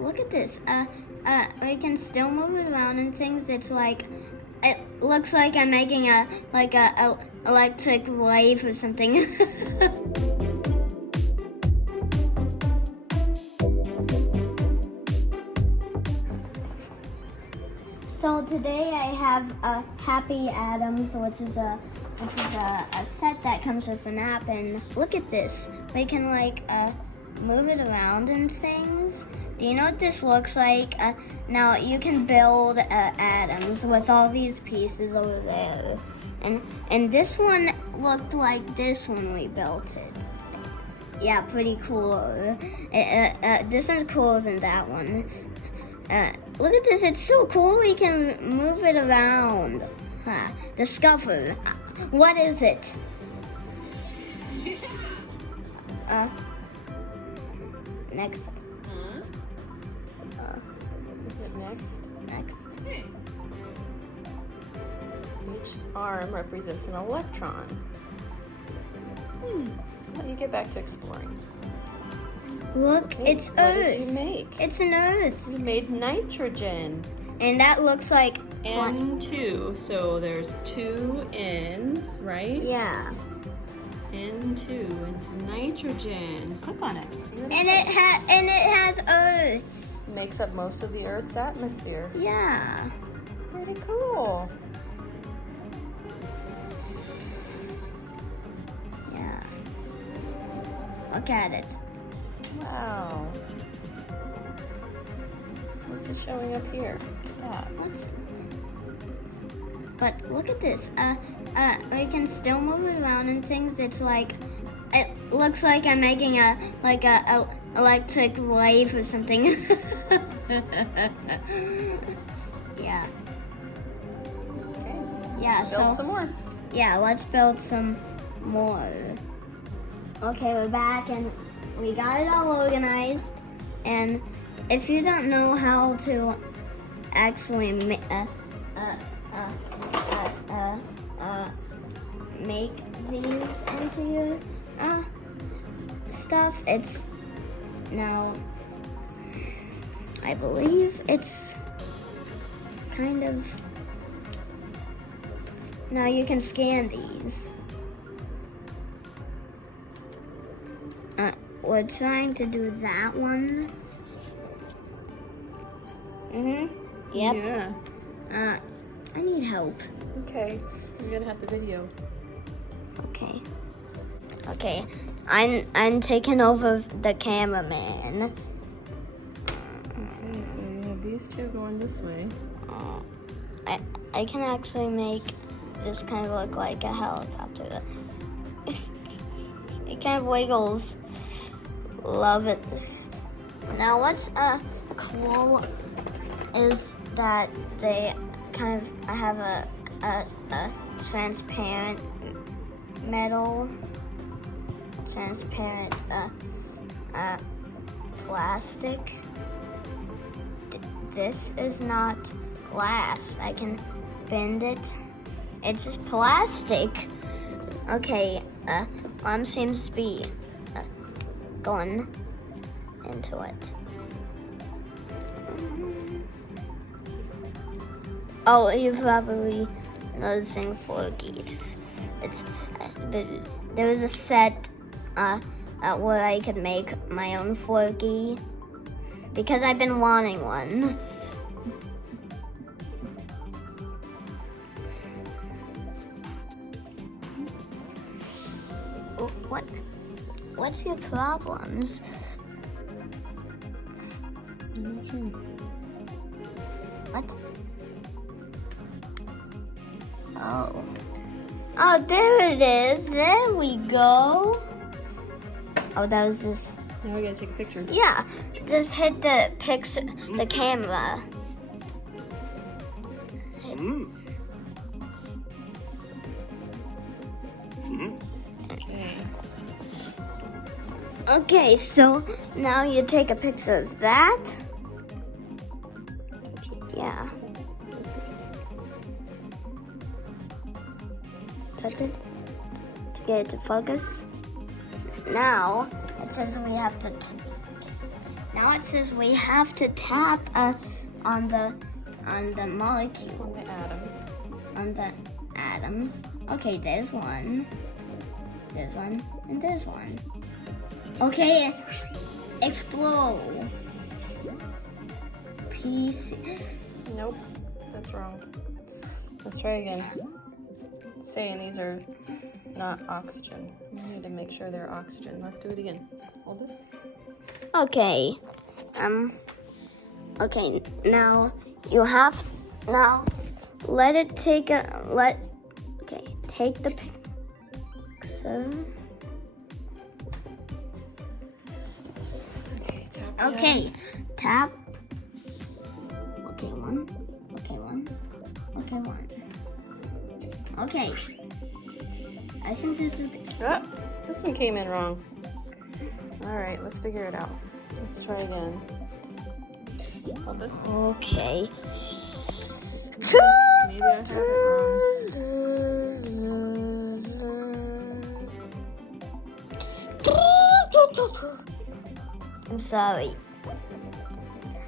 look at this. We can still move it around and things. It's like, it looks like I'm making a electric wave or something. So today I have a Happy Atoms, which is a set that comes with an app, and look at this. We can like move it around and things. Do you know what this looks like? Now you can build atoms with all these pieces over there, and this one looked like this when we built it. Yeah, pretty cool. This one's cooler than that one. Look at this, it's so cool, we can move it around. Discover. What is it? Next. Is it next? Next. Each arm represents an electron. Let you get back to exploring. Look, it's What Earth. did you make? It's an Earth. You made nitrogen. And that looks like N2. So there's two N's, right? yeah. N2. And it's nitrogen. Click on it. See what And it it has Earth. makes up most of the Earth's atmosphere. Yeah. Pretty cool. Yeah. Look at it. Wow. What's it showing up here? Yeah. But look at this. We can still move it around and things. It's like, it looks like I'm making a electric wave or something. Yeah. Okay. Yeah. Build some more. Yeah, let's build some more. Okay, we're back and we got it all organized. And if you don't know how to actually make these into your stuff, it's now, I believe it's kind of, now you can scan these. We're trying to do that one. Yep. Yeah. I need help. Okay. You're gonna have to video. Okay. Okay. I'm taking over the cameraman. Okay, so you have these two going this way. I can actually make this kind of look like a helicopter. It kind of wiggles. Love it. Now what's cool is that they kind of have a transparent metal, transparent plastic. This is not glass. I can bend it. It's just plastic. Okay, Mom seems to be going into it. Oh, you're probably noticing forkies. It's there was a set where I could make my own forky because I've been wanting one. What's your problems? What? Oh, there it is. There we go. Oh, that was this. Now we gotta take a picture. Yeah, just hit the camera. Okay. Okay, so now you take a picture of that. Yeah. Touch it to get it to focus. Now it says we have to Now it says we have to tap on the molecules. On the atoms. On the atoms. Okay, there's one. There's one, and there's one. Okay, explode. PC. Nope, that's wrong. Let's try again. It's saying these are not oxygen. We need to make sure they're oxygen. Let's do it again. Hold this. Okay. Okay, now you have let it take take the pixel. Okay, tap. Okay, tap. Okay, one. Okay, one. Okay, one. Okay. I think this is. Oh, this one came in wrong. All right, let's figure it out. Let's try again. Hold this. Okay. Maybe I have it wrong. I'm sorry.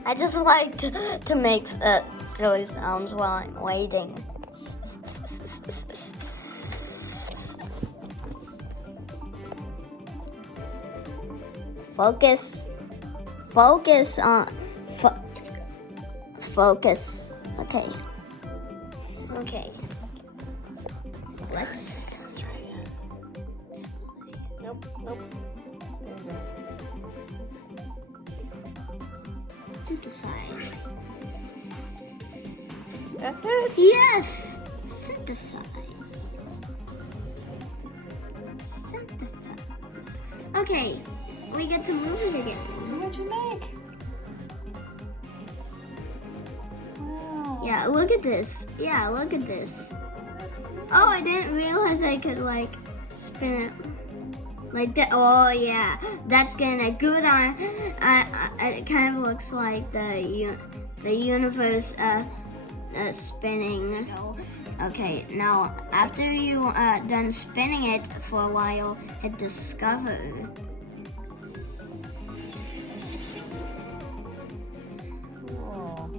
I just like to make silly sounds while I'm waiting. Focus on focus. Okay. Let's try again. Nope. There you go. synthesize. That's it. Yes! Synthesize. Okay, we get to move it again. What'd you make? Wow. Yeah, look at this. That's cool. Oh, I didn't realize I could like spin it like that. Oh yeah, that's getting a good on. It kind of looks like the universe spinning. Okay, now after you done spinning it for a while, hit discover. Cool.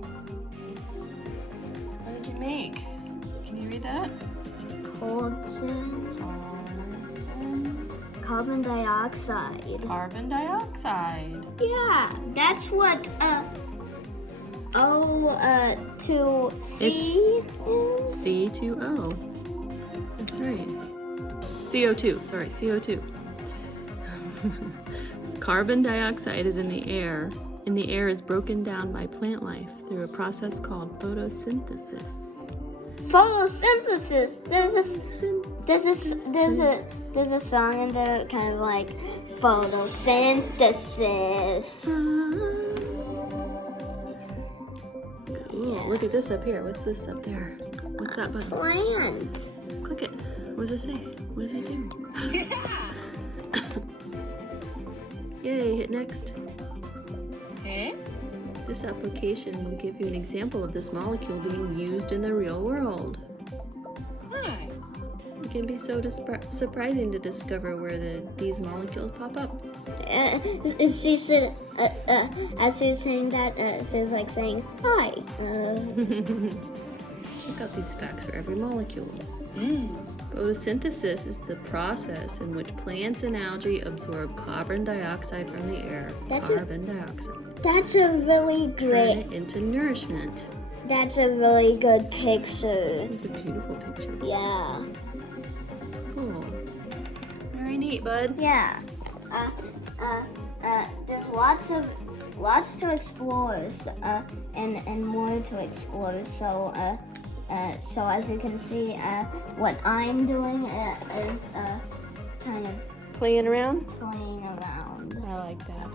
What did you make? Can you read that? Carbon dioxide. Carbon dioxide. Yeah, that's what O2C is. C2O. That's right. CO2. Sorry, CO2. Carbon dioxide is in the air, and the air is broken down by plant life through a process called photosynthesis. Photosynthesis. There's a song in there kind of like photosynthesis. Cool. Look at this up here. What's this up there? What's that button? Plant. Click it. What does it say? What does it do? Yay, hit next. Okay. This application will give you an example of this molecule being used in the real world. It can be so surprising to discover where these molecules pop up. She said, as she was saying that, she was like saying, hi. Check out these facts for every molecule. Photosynthesis is the process in which plants and algae absorb carbon dioxide from the air. That's a really great. Turn it into nourishment. That's a really good picture. It's a beautiful picture. Yeah. Cool. Very neat, bud. Yeah. There's lots to explore, and more to explore. So as you can see, what I'm doing is kind of Playing around. playing around. I like that.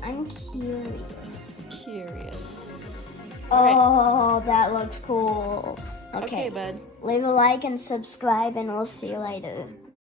I'm curious. Curious. Oh, that looks cool. Okay, bud. Leave a like and subscribe, and we'll see you later.